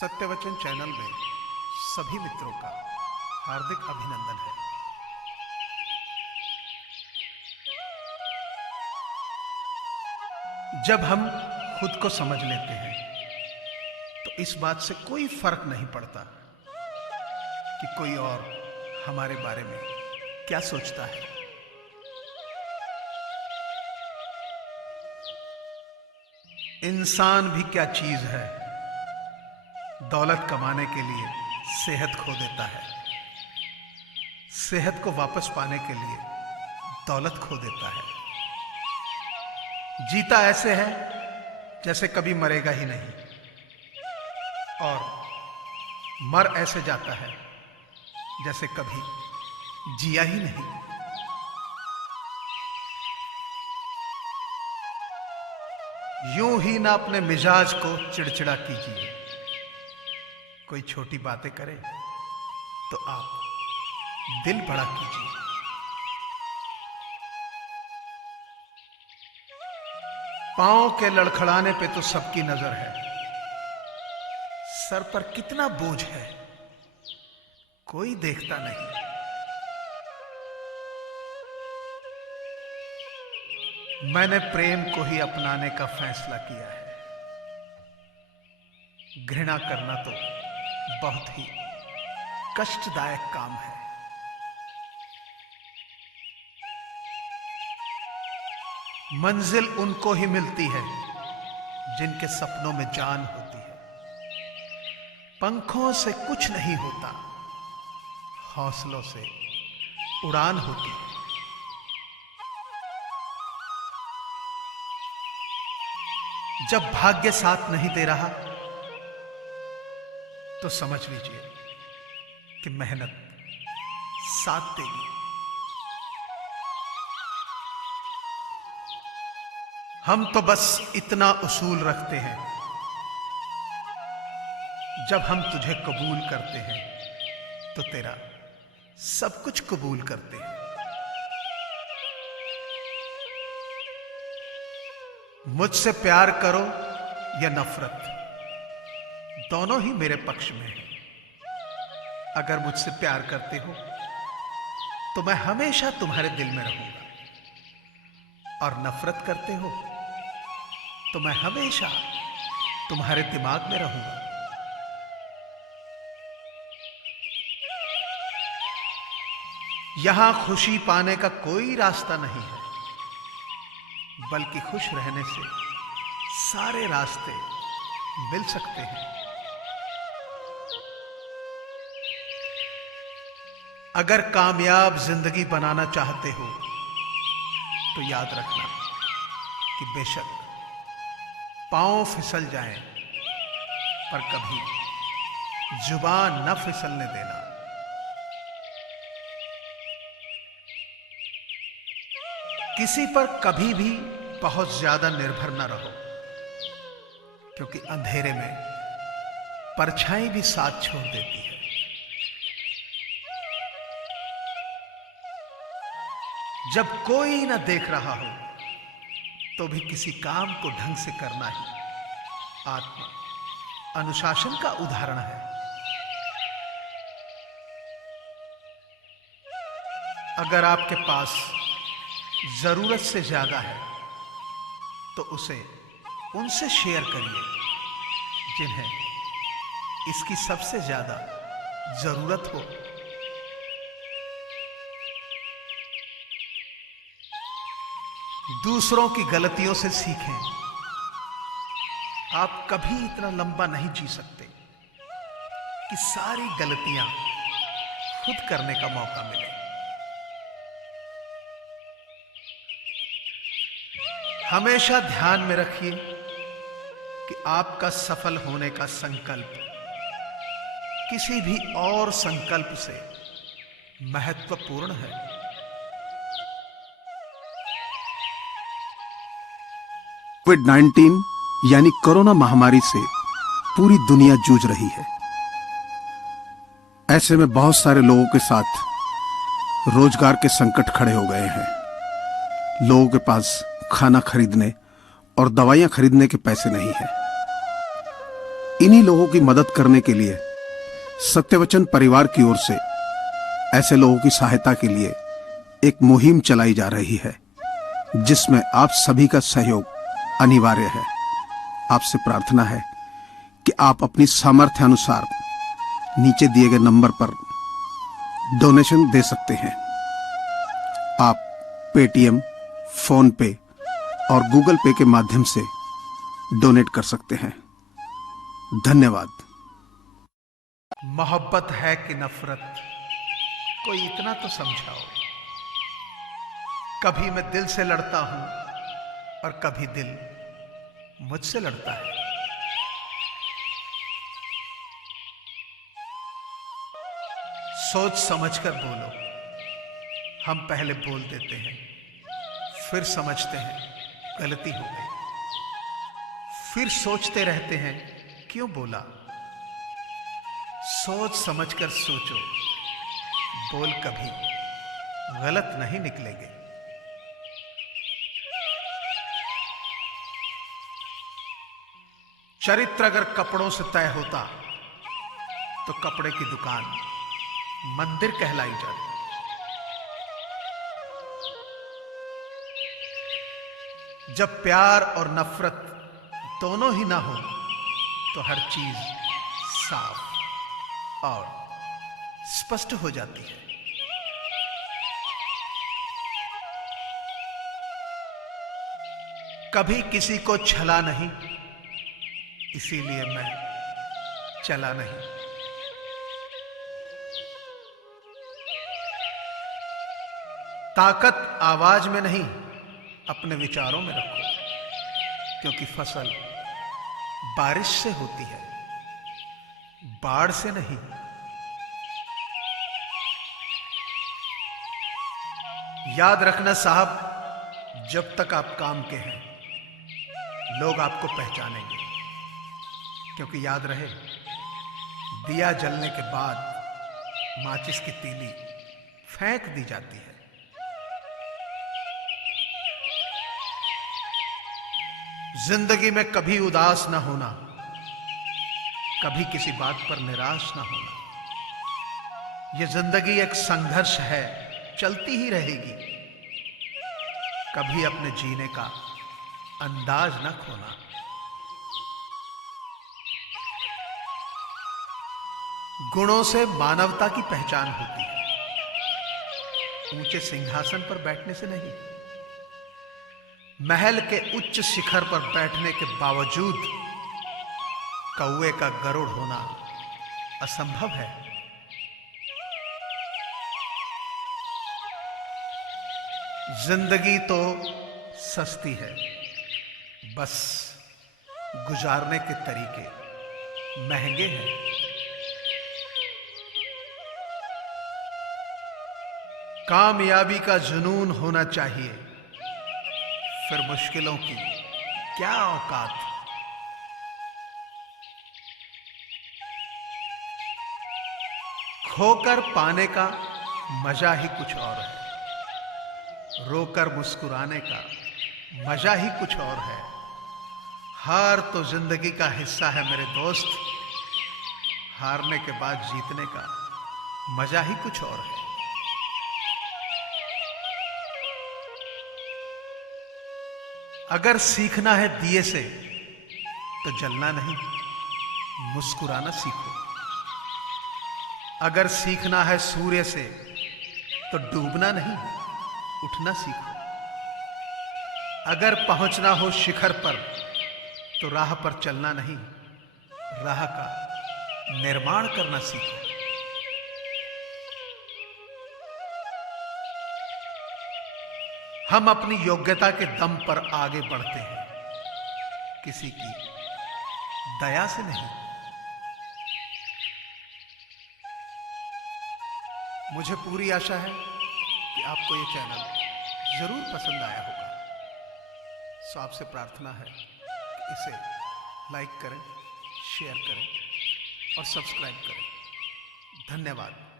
सत्यवचन channel में सभी मित्रों का हार्दिक अभिनंदन है। जब हम खुद को समझ लेते हैं तो इस बात से कोई फर्क नहीं पड़ता कि कोई और हमारे बारे में क्या सोचता है। इंसान भी क्या चीज है, दौलत कमाने के लिए सेहत खो देता है, सेहत को वापस पाने के लिए दौलत खो देता है। जीता ऐसे है जैसे कभी मरेगा ही नहीं, और मर ऐसे जाता है जैसे कभी जिया ही नहीं। यूं ही ना अपने मिजाज को चिड़चिड़ा कीजिए। कोई छोटी बातें करे तो आप दिल बड़ा कीजिए। पांव के लड़खड़ाने पे तो सबकी नजर है, सर पर कितना बोझ है कोई देखता नहीं। मैंने प्रेम को ही अपनाने का फैसला किया है। घृणा करना तो बहुत ही कष्टदायक काम है। मंजिल उनको ही मिलती है जिनके सपनों में जान होती है। पंखों से कुछ नहीं होता, हौसलों से उड़ान होती है। जब भाग्य साथ नहीं दे रहा तो समझ लीजिए कि मेहनत साथ देगी। हम तो बस इतना उसूल रखते हैं, जब हम तुझे कबूल करते हैं तो तेरा सब कुछ कबूल करते हैं। मुझसे प्यार करो या नफरत, दोनों ही मेरे पक्ष में है। अगर मुझसे प्यार करते हो तो मैं हमेशा तुम्हारे दिल में रहूंगा, और नफरत करते हो तो मैं हमेशा तुम्हारे दिमाग में रहूंगा। यहां खुशी पाने का कोई रास्ता नहीं है, बल्कि खुश रहने से सारे रास्ते मिल सकते हैं। अगर कामयाब जिंदगी बनाना चाहते हो तो याद रखना कि बेशक पांव फिसल जाएं, पर कभी जुबान न फिसलने देना। किसी पर कभी भी बहुत ज्यादा निर्भर न रहो, क्योंकि अंधेरे में परछाई भी साथ छोड़ देती है। जब कोई न देख रहा हो तो भी किसी काम को ढंग से करना ही आत्म अनुशासन का उदाहरण है। अगर आपके पास जरूरत से ज्यादा है तो उसे उनसे शेयर करिए जिन्हें इसकी सबसे ज्यादा जरूरत हो। दूसरों की गलतियों से सीखें। आप कभी इतना लंबा नहीं जी सकते कि सारी गलतियां खुद करने का मौका मिले। हमेशा ध्यान में रखिए कि आपका सफल होने का संकल्प किसी भी और संकल्प से महत्वपूर्ण है। कोविड-19 यानी कोरोना महामारी से पूरी दुनिया जूझ रही है। ऐसे में बहुत सारे लोगों के साथ रोजगार के संकट खड़े हो गए हैं। लोगों के पास खाना खरीदने और दवाइयां खरीदने के पैसे नहीं हैं। इन्हीं लोगों की मदद करने के लिए सत्यवचन परिवार की ओर से ऐसे लोगों की सहायता के लिए एक मुहिम चलाई जा रही है, जिसमें आप सभी का सहयोग अनिवार्य है। आपसे प्रार्थना है कि आप अपनी सामर्थ्य अनुसार नीचे दिए गए नंबर पर डोनेशन दे सकते हैं। आप पेटीएम, फोन पे और गूगल पे के माध्यम से डोनेट कर सकते हैं। धन्यवाद। मोहब्बत है कि नफरत, कोई इतना तो समझाओ। कभी मैं दिल से लड़ता हूं और कभी दिल मुझसे लड़ता है। सोच समझकर बोलो। हम पहले बोल देते हैं, फिर समझते हैं गलती हो गई, फिर सोचते रहते हैं क्यों बोला। सोच समझकर सोचो, बोल कभी गलत नहीं निकलेंगे। चरित्र अगर कपड़ों से तय होता तो कपड़े की दुकान मंदिर कहलाई जाती। जब प्यार और नफरत दोनों ही ना हो तो हर चीज साफ और स्पष्ट हो जाती है। कभी किसी को छला नहीं, इसीलिए मैं चला नहीं। ताकत आवाज में नहीं, अपने विचारों में रखो, क्योंकि फसल बारिश से होती है, बाढ़ से नहीं। याद रखना साहब, जब तक आप काम के हैं लोग आपको पहचानेंगे, क्योंकि याद रहे, दिया जलने के बाद माचिस की तीली फेंक दी जाती है। जिंदगी में कभी उदास ना होना, कभी किसी बात पर निराश ना होना। यह जिंदगी एक संघर्ष है, चलती ही रहेगी। कभी अपने जीने का अंदाज ना खोना। गुणों से मानवता की पहचान होती है, ऊंचे सिंहासन पर बैठने से नहीं। महल के उच्च शिखर पर बैठने के बावजूद कौवे का गरुड़ होना असंभव है। जिंदगी तो सस्ती है, बस गुजारने के तरीके महंगे हैं। कामयाबी का जुनून होना चाहिए, फिर मुश्किलों की क्या औकात। खोकर पाने का मजा ही कुछ और है, रोकर मुस्कुराने का मजा ही कुछ और है। हार तो जिंदगी का हिस्सा है मेरे दोस्त, हारने के बाद जीतने का मजा ही कुछ और है। अगर सीखना है दिए से तो जलना नहीं, मुस्कुराना सीखो। अगर सीखना है सूर्य से तो डूबना नहीं, उठना सीखो। अगर पहुंचना हो शिखर पर तो राह पर चलना नहीं, राह का निर्माण करना सीखो। हम अपनी योग्यता के दम पर आगे बढ़ते हैं, किसी की दया से नहीं। मुझे पूरी आशा है कि आपको ये चैनल जरूर पसंद आया होगा। सो आपसे प्रार्थना है कि इसे लाइक करें, शेयर करें और सब्सक्राइब करें। धन्यवाद।